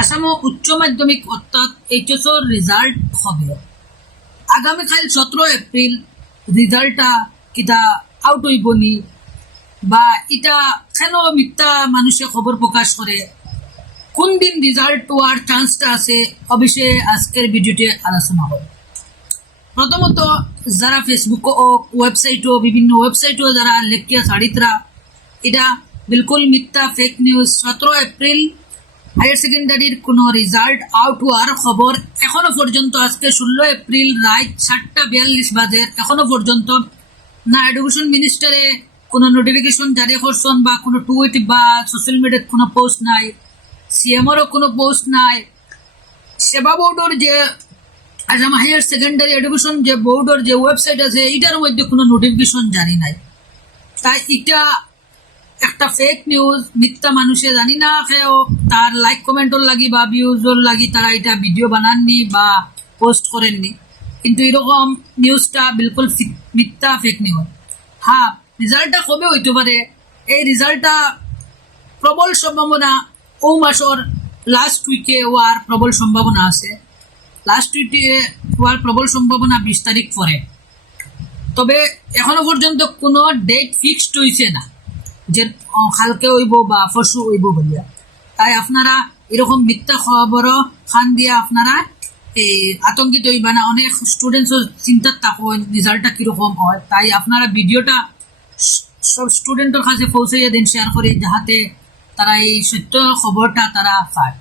আসামে উচ্চ মাধ্যমিক অর্থাৎ এইচএসর রেজাল্ট হবে আগামীকাল 17 এপ্রিল। রেজাল্টটা কিতা আউট হইবনি বা এটা কেন মিথ্যা মানুষে খবর প্রকাশ করে, কোন দিন রেজাল্ট হওয়ার চান্সটা আছে, অবশ্যই আজকের ভিডিওতে আলোচনা হবে। প্রথমত যারা ফেসবুক ও ওয়েবসাইটও বিভিন্ন ওয়েবসাইটও যারা লেখিয়া ছাড়িতরা, এটা বিলকুল মিথ্যা ফেক নিউজ। 17 এপ্রিল হায়ার সেকেন্ডারির কোনো রেজাল্ট আউট হওয়ার খবর এখনো পর্যন্ত, আজকে 16 এপ্রিল রাত 7:42 বাজে, এখনো পর্যন্ত না এডুকেশন মিনিস্টারে কোনো নোটিফিকেশন জারি করছেন বা কোনো টুইট বা সোশ্যাল মিডিয়াত কোনো পোস্ট নাই, সিএমরও কোনো পোস্ট নাই। সেবা বোর্ডের যে আসাম হায়ার সেকেন্ডারি এডুকেশন যে বোর্ডের যে ওয়েবসাইট আছে এইটার মধ্যে কোনো নোটিফিকেশন জারি নাই। তাই এটা একটা ফেক নিউজ, মিথ্যা মানুষে জানি না কেউ তার লাইক কমেন্টর লাগি বা ভিউজর লাগি তারা এটা ভিডিও বানাননি বা পোস্ট করেননি, কিন্তু এরকম নিউজটা বিলকুল মিথ্যা ফেক নিউজ। হ্যাঁ, রেজাল্টটা কবে হইতে পারে, এই রেজাল্টটা প্রবল সম্ভাবনা ও মাসের লাস্ট উইকে হওয়ার প্রবল সম্ভাবনা আছে। লাস্ট উইকে হওয়ার প্রবল সম্ভাবনা 20 তারিখ পরে। তবে এখনো পর্যন্ত কোনো ডেট ফিক্সড হয়েছে না যে কালকে হইব বা পরশু হইব বলিয়া। তাই আপনারা এরকম মিথ্যা খবর খান দিয়া আপনারা এই আতঙ্কিত হইবা না। অনেক স্টুডেন্টসও চিন্তার থাকুন রেজাল্টটা কিরকম হয়। তাই আপনারা ভিডিওটা সব স্টুডেন্টের কাছে পৌঁছাইয়া দিন, শেয়ার করে, যাহাতে তারা এই সত্য খবরটা তারা পায়।